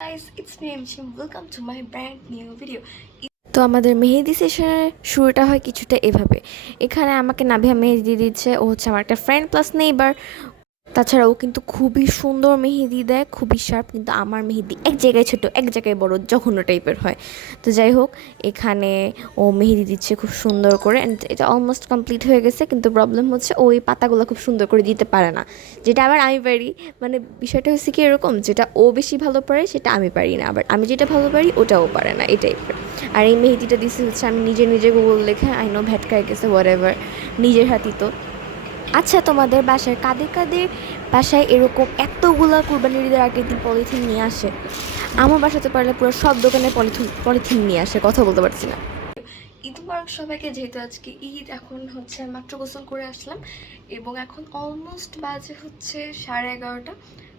It's. Welcome my new video তো আমাদের মেহেদি সেশনের শুরুটা হয় কিছুটা এভাবে। এখানে আমাকে নাভিয়া মেহেদি দিচ্ছে, ও হচ্ছে আমার একটা ফ্রেন্ড প্লাস নেইবার তাছাড়া ও কিন্তু খুবই সুন্দর মেহেদি দেয়, খুবই শার্প কিন্তু আমার মেহেদি এক জায়গায় ছোট, এক জায়গায় বড়, জঘন্য টাইপের হয়। তো যাই হোক, এখানে ও মেহেদি দিচ্ছে খুব সুন্দর করে অ্যান্ড এটা অলমোস্ট কমপ্লিট হয়ে গেছে, কিন্তু প্রবলেম হচ্ছে ওই পাতাগুলো খুব সুন্দর করে দিতে পারে না। যেটা আবার আমি পারি মানে বিষয়টা হচ্ছে কি এরকম, যেটা ও বেশি ভালো পারে, সেটা আমি পারি না। আবার আমি যেটা ভালো পারি, ওটাও পারে না, এই টাইপের আর এই মেহেদিটা দিচ্ছি হচ্ছে আমি নিজে নিজে গুগল লেখা আই নো ভ্যাটকায় গেছে হোয়াট এভার নিজের হাতি তো। আচ্ছা তোমাদের বাসার কাদের কাদের বাসায় এরকম এতগুলা কুরবানির ঈদের আগের দিন পলিথিন নিয়ে আসে। আমার বাসাতে পারলে পুরো সব দোকানে পলিথিন পলিথিন নিয়ে আসে, কথা বলতে পারছি না। ঈদ মুবারক সবাইকে, যেহেতু আজকে ঈদ, এখন হচ্ছে মাত্র গোসল করে আসলাম এবং এখন অলমোস্ট বাজে হচ্ছে সাড়ে এগারোটা।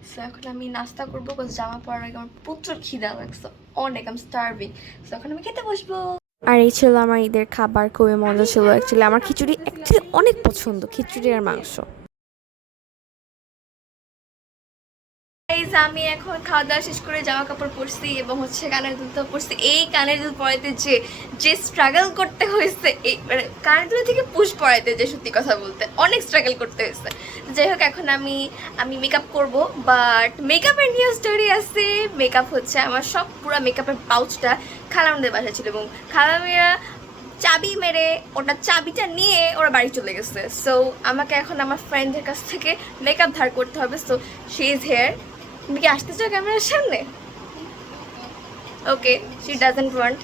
সো এখন আমি নাস্তা করব জামা পরার আগে আমার প্রচুর খিদা লাগছে, অনেক আম স্টার্ভিং সো এখন আমি খেতে বসবো। আর এই ছিল আমার ঈদের খাবার, খুবই মজা ছিল অ্যাকচুয়ালি আমার খিচুড়ি অ্যাকচুয়ালি অনেক পছন্দ, খিচুড়ি আর মাংস। Guys, আমি এখন খাওয়া দাওয়া শেষ করে জামা কাপড় পরছি এবং হচ্ছে কানের দুলটা পরছি। এই কানের দুল পরাইতে যে যে স্ট্রাগল করতে হয়েছে এই মানে কানের দুল থেকে পুশ পরাইতে যে সত্যি কথা বলতে অনেক স্ট্রাগল করতে হয়েছে। যাই হোক এখন আমি আমি মেকআপ করব বাট মেকআপের নিউ স্টোরি আছে। মেকআপ হচ্ছে আমার সব পুরো মেকআপের পাউচটা খালামদের বাসা ছিল এবং খালামেরা চাবি মেরে ওটা চাবিটা নিয়ে ওরা বাড়ি চলে গেছে। সো আমাকে এখন আমার ফ্রেন্ডদের কাছ থেকে মেকআপ ধার করতে হবে। সো শি ইজ হেয়ার তুমি কি আসতে চাও ক্যামেরার সামনে? Okay she doesn't want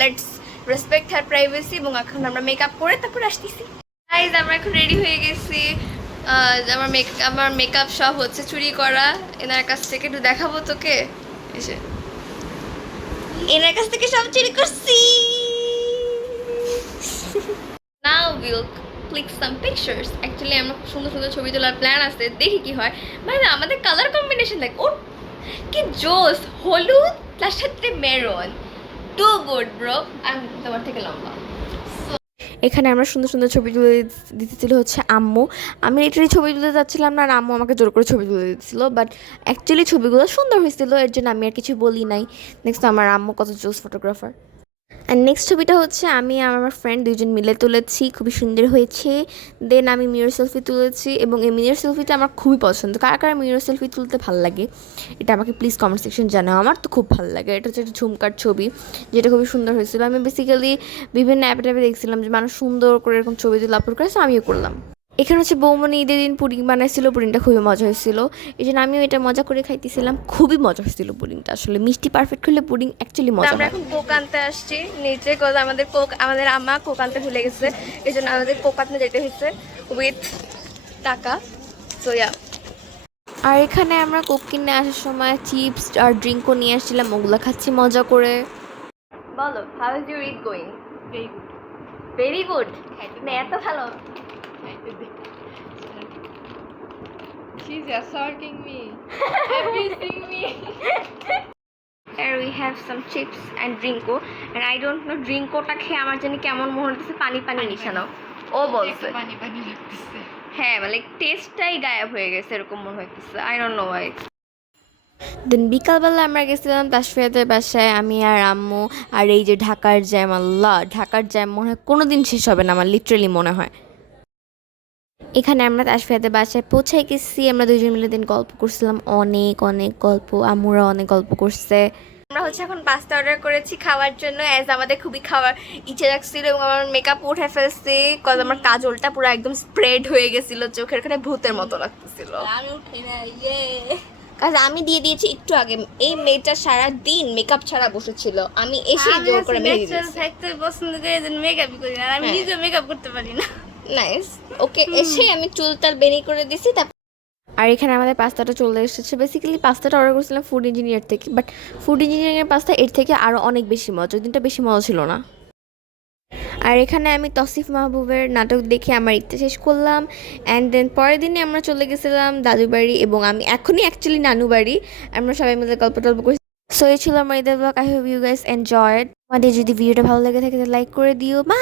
let's respect her privacy এবং এখন আমরা মেকআপ করে তারপর আসতেছি। গাইজ আমরা এখন রেডি হয়ে গেছি। আমার মেক আমার মেকআপ সব হচ্ছে চুরি করা। এনার কাছ থেকে একটু দেখাবো তোকে। এসে এনার কাছ থেকে সব চুরি করছি। Now will click some pictures actually আমরা সুন্দর সুন্দর ছবি তোলার প্ল্যান আছে, দেখি কি হয়। মানে আমাদের কালার কম্বিনেশন দেখ ওর কি জোস, হলুদ, তার সাথে মেরন টু গুড ব্রো আমি তোমার থেকে লম্বা। এখানে আমরা সুন্দর সুন্দর ছবি তুলে দিতে- দিতেছিল হচ্ছে আম্মু। আমি লিটারি ছবি তুলতে যাচ্ছিলাম না, আর আম্মু আমাকে জোর করে ছবি তুলে দিচ্ছিল বাট অ্যাকচুয়ালি ছবিগুলো সুন্দর হয়েছিল, এর জন্য আমি আর কিছু বলি নাই। নেক্সট আমার আম্মু কত জোস ফটোগ্রাফার অ্যান্ড নেক্সট ছবিটা হচ্ছে আমি আর আমার ফ্রেন্ড দুজন মিলে তুলেছি, খুবই সুন্দর হয়েছে। দেন আমি মিরর সেলফি তুলেছি এবং এই মিরর সেলফিটা আমার খুবই পছন্দ। কার কার মিরর সেলফি তুলতে ভালো লাগে এটা আমাকে প্লিজ কমেন্ট সেকশন জানাও, আমার তো খুব ভালো লাগে। এটা হচ্ছে একটা ঝুমকার ছবি, যেটা খুবই সুন্দর হয়েছিল। আমি বেসিক্যালি বিভিন্ন অ্যাপে ট্যাপে দেখছিলাম যে মানুষ সুন্দর করে এরকম ছবি তুলে আপলোড করেছে আমিও করলাম। এখানে হচ্ছে বৌমনি ঈদের দিন পুডিং বানাইছিল পুডিংটা খুবই মজা হয়েছিল। এই জন্য আমিও এটা মজা করে খাইতেছিলাম। খুবই মজা হয়েছিল পুডিংটা। আসলে মিষ্টি পারফেক্ট হলে পুডিং অ্যাকচুয়ালি মজা আমরা এখন কোক আনতে আসছি। নিচে কোক আমাদের কোক আমাদের আম্মা কোক আনতে ভুলে গেছে। এই জন্য আমাদের কোক আনতে যেতে হয়েছে উইথ টাকা। সো ইয়া আর এখানে আমরা কোক কিনে আসার সময় চিপস আর ড্রিঙ্কও নিয়ে আসছিলাম। ওগুলো খাচ্ছি মজা করে। বলো how is your it going very good very good এত ভালো। She's assaulting me. Abusing me. R we have some chips and drink and I don't know ড্রিঙ্কোটা খেয়ে আমার জানি কেমন মনে হচ্ছে পানি পানি মিশানো ও বলছে। পানি পানি লাগতেছে। হ্যাঁ মানে টেস্টটাই গায়েব হয়ে গেছে এরকম মনে হইতেছে। I don't know why then বিকালবেলা আমরা গেছিলাম তাসফিয়াদের বাসায় আমি আর আম্মু আর এই যে ঢাকার জ্যাম আল্লাহ ঢাকার জ্যাম মনে হয় কোনো দিন শেষ হবে না আমার লিটারেলি মনে হয়। এখানে আমরা তাসফিয়াদের বাসায় পৌঁছে গেছি। আমরা দুজন মিলে দিন গল্প করছিলাম। অনেক অনেক গল্প। আম্মুরা অনেক গল্প করছে। আমরা হচ্ছে এখন পাস্তা অর্ডার করেছি খাওয়ার জন্য। অ্যাজ আমাদের খুবই খাওয়ার ইচ্ছে রাখছিল এবং আমার মেকআপ উঠে ফেলছি। কজ আমার কাজলটা পুরো একদম স্প্রেড হয়ে গেছিল। চোখের এখানে ভূতের মতো লাগতেছিল। আমি উঠি না ইয়ে। কাজ আমি দিয়ে দিয়েছি একটু আগে। এই মেয়েটা সারা দিন মেকআপ ছাড়া বসেছিল। আমি এসে জোর করে মেহেদি দিয়েছি। থাকতে পছন্দ করে মেকআপই করি না। আর আমি হ্যাঁ। নিজে মেকআপ করতে পারি না। নাইস ওকে এসে আমি চুলটাল বেনি করে দিছি তারপর আর এখানে আমাদের পাস্তাটা চলে এসেছে। বেসিক্যালি পাস্তাটা অর্ডার করেছিলাম ফুড ইঞ্জিনিয়ার থেকে বাট ফুড ইঞ্জিনিয়ারিংয়ের পাস্তা এর থেকে আরও অনেক বেশি মজা ওই দিনটা বেশি মজা ছিল না। আর এখানে আমি তসিফ মাহবুবের নাটক দেখে আমার ইচ্ছা শেষ করলাম অ্যান্ড দেন পরের দিনে আমরা চলে গেছিলাম দাদু বাড়ি এবং আমি এখনই অ্যাকচুয়ালি নানু বাড়ি আমরা সবাই মিলে গল্প টল্প করি সো এই ছিল আমার ঈদের blog I hope you guys enjoyed আমাদের যদি ভিডিওটা ভালো লেগে থাকে লাইক করে দিও। বা